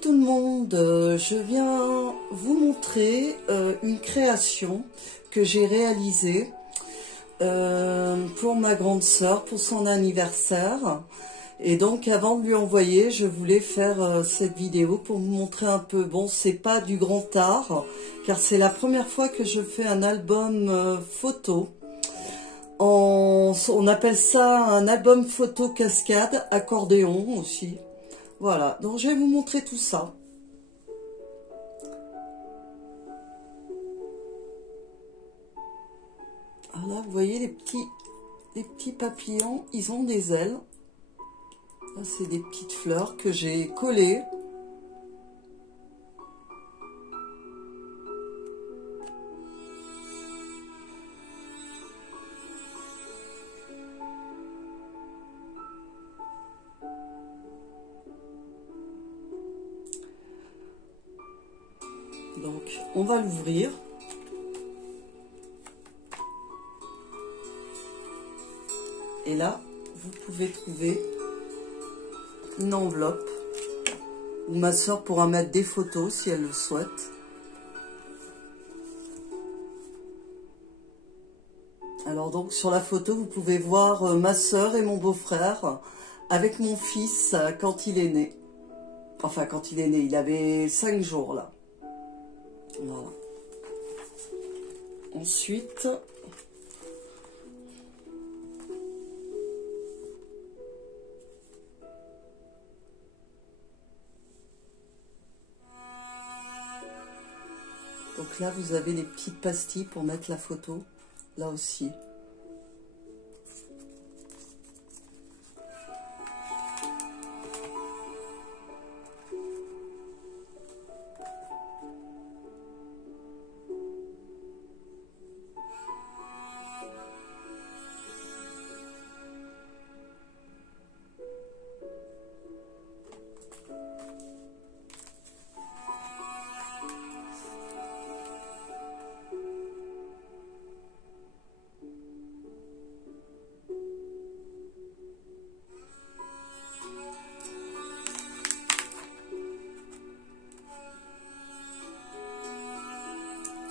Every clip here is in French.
tout le monde, je viens vous montrer une création que j'ai réalisée pour ma grande sœur, pour son anniversaire. Et donc avant de lui envoyer, je voulais faire cette vidéo pour vous montrer un peu. Bon, c'est pas du grand art, car c'est la première fois que je fais un album photo. On appelle ça un album photo cascade, accordéon aussi. Voilà, donc je vais vous montrer tout ça. Alors là, vous voyez les petits papillons, ils ont des ailes. Là, c'est des petites fleurs que j'ai collées. Donc, on va l'ouvrir. Et là, vous pouvez trouver une enveloppe où ma soeur pourra mettre des photos si elle le souhaite. Alors donc, sur la photo, vous pouvez voir ma soeur et mon beau-frère avec mon fils quand il est né. Enfin, quand il est né, il avait 5 jours là. Voilà. Ensuite, donc là, vous avez les petites pastilles pour mettre la photo, là aussi.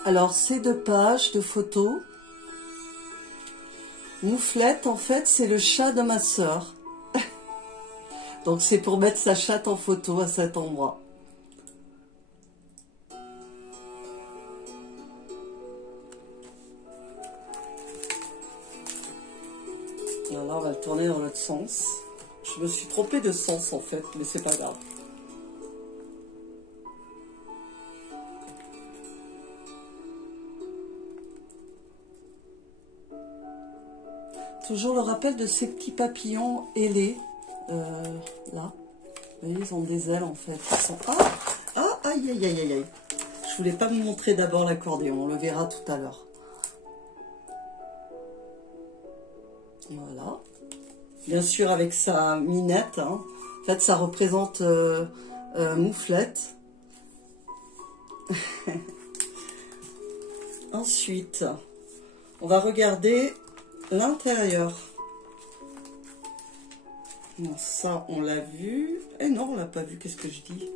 Alors, ces 2 pages de photos. Mouflette, en fait, c'est le chat de ma sœur. Donc, c'est pour mettre sa chatte en photo à cet endroit. Alors là, on va le tourner dans l'autre sens. Je me suis trompée de sens, en fait, mais c'est pas grave. Toujours le rappel de ces petits papillons ailés. Là. Vous voyez, ils ont des ailes en fait. Ils sont... Ah, aïe, aïe, aïe, aïe. Je voulais pas vous montrer d'abord l'accordéon. On le verra tout à l'heure. Voilà. Bien sûr avec sa minette. Hein. En fait, ça représente Mouflette. Ensuite, on va regarder l'intérieur. Bon, ça, on l'a vu. Eh non, on l'a pas vu. Qu'est-ce que je dis?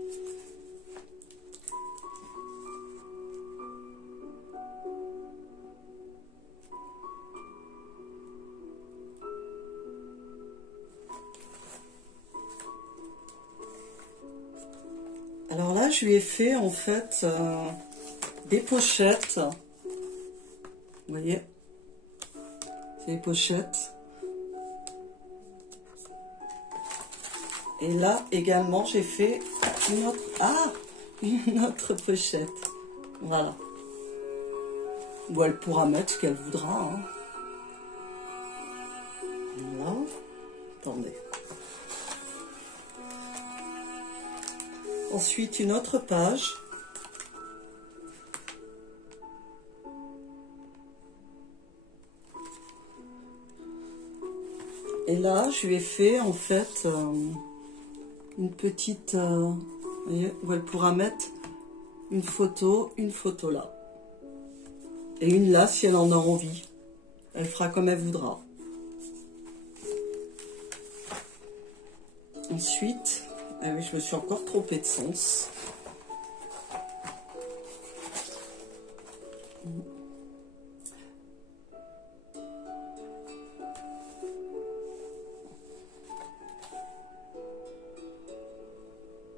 Alors là, je lui ai fait, en fait, des pochettes. Vous voyez? C'est les pochettes. Et là également j'ai fait une autre pochette. Voilà. Où elle pourra mettre ce qu'elle voudra. Hein. Voilà. Attendez. Ensuite une autre page. Et là, je lui ai fait en fait une petite, vous voyez, où elle pourra mettre une photo là. Et une là si elle en a envie. Elle fera comme elle voudra. Ensuite, Ah oui, je me suis encore trompée de sens.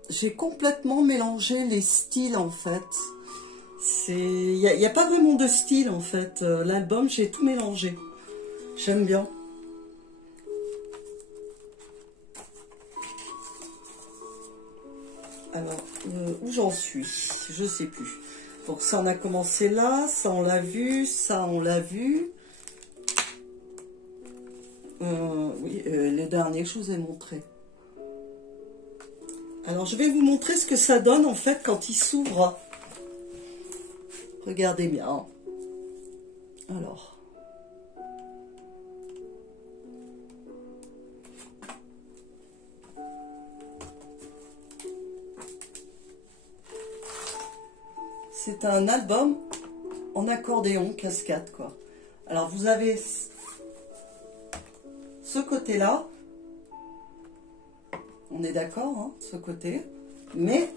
J'ai complètement mélangé les styles en fait. Il n'y a pas vraiment de style en fait. L'album, j'ai tout mélangé. J'aime bien. Alors, où j'en suis? Je sais plus. Donc ça, on a commencé là. Ça, on l'a vu. Ça, on l'a vu. Oui, le dernier que je vous ai montré. Alors, je vais vous montrer ce que ça donne, en fait, quand il s'ouvre. Regardez bien. Alors. C'est un album en accordéon, cascade, quoi. Alors, vous avez ce côté-là. On est d'accord, hein, ce côté. Mais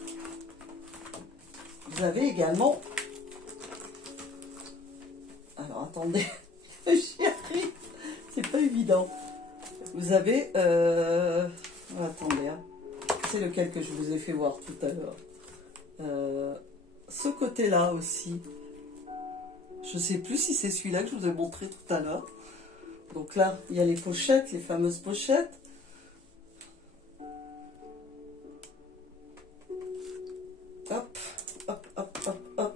vous avez également... Alors, attendez. J'y arrive. C'est pas évident. Vous avez... Attendez. Hein. C'est lequel que je vous ai fait voir tout à l'heure. Ce côté-là aussi. Je sais plus si c'est celui-là que je vous ai montré tout à l'heure. Donc là, il y a les pochettes, les fameuses pochettes. Hop, hop, hop, hop, hop,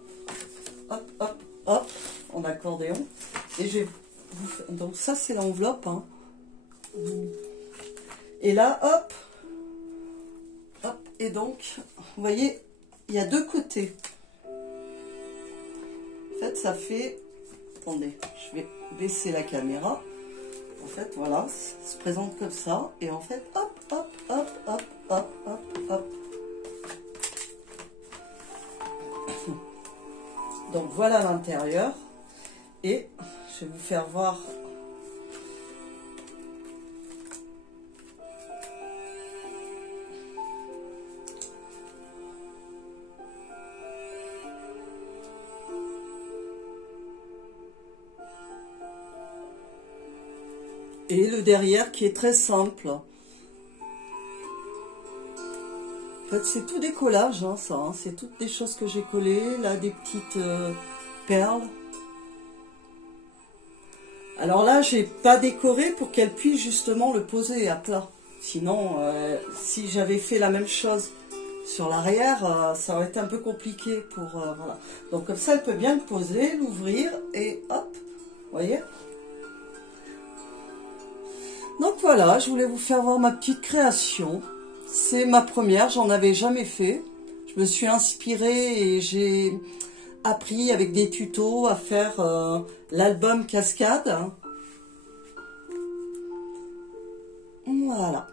hop, hop, hop, en accordéon. Et j'ai... Donc ça, c'est l'enveloppe. Hein. Et là, hop, hop. Et donc, vous voyez, il y a deux côtés. En fait, ça fait... Attendez, je vais baisser la caméra. En fait, voilà, ça se présente comme ça. Et en fait, hop, hop, hop, hop, hop, hop, hop. Donc voilà l'intérieur. Et je vais vous faire voir. Et le derrière qui est très simple. En fait, c'est tout des collages, hein, ça. Hein. C'est toutes des choses que j'ai collées. Là, des petites perles. Alors là, j'ai pas décoré pour qu'elle puisse justement le poser à plat. Sinon, si j'avais fait la même chose sur l'arrière, ça aurait été un peu compliqué pour... voilà. Donc comme ça, elle peut bien le poser, l'ouvrir et hop, vous voyez. Donc voilà, je voulais vous faire voir ma petite création. C'est ma première, j'en avais jamais fait. Je me suis inspirée et j'ai appris avec des tutos à faire l'album cascade. Voilà.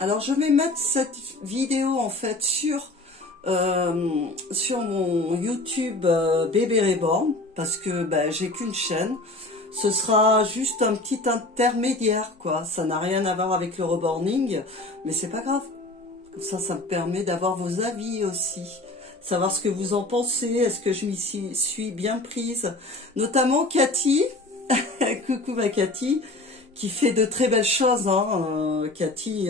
Alors je vais mettre cette vidéo en fait sur mon YouTube Bébé Reborn parce que j'ai qu'une chaîne. Ce sera juste un petit intermédiaire, quoi. Ça n'a rien à voir avec le reborning, mais c'est pas grave. Comme ça me permet d'avoir vos avis aussi. Savoir ce que vous en pensez. Est-ce que je m'y suis bien prise? Notamment Cathy. Coucou ma Cathy. Qui fait de très belles choses. Hein. Cathy,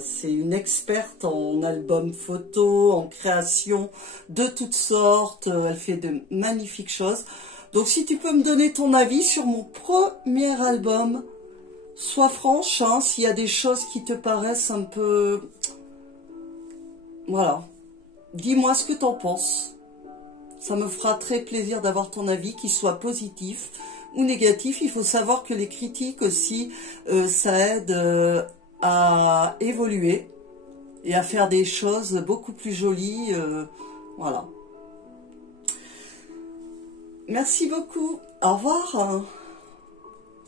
c'est une experte en albums photos, en création de toutes sortes. Elle fait de magnifiques choses. Donc si tu peux me donner ton avis sur mon premier album, sois franche, hein, s'il y a des choses qui te paraissent un peu... Voilà. Dis-moi ce que tu en penses. Ça me fera très plaisir d'avoir ton avis, qu'il soit positif ou négatif. Il faut savoir que les critiques aussi, ça aide à évoluer et à faire des choses beaucoup plus jolies. Voilà. Merci beaucoup. Au revoir.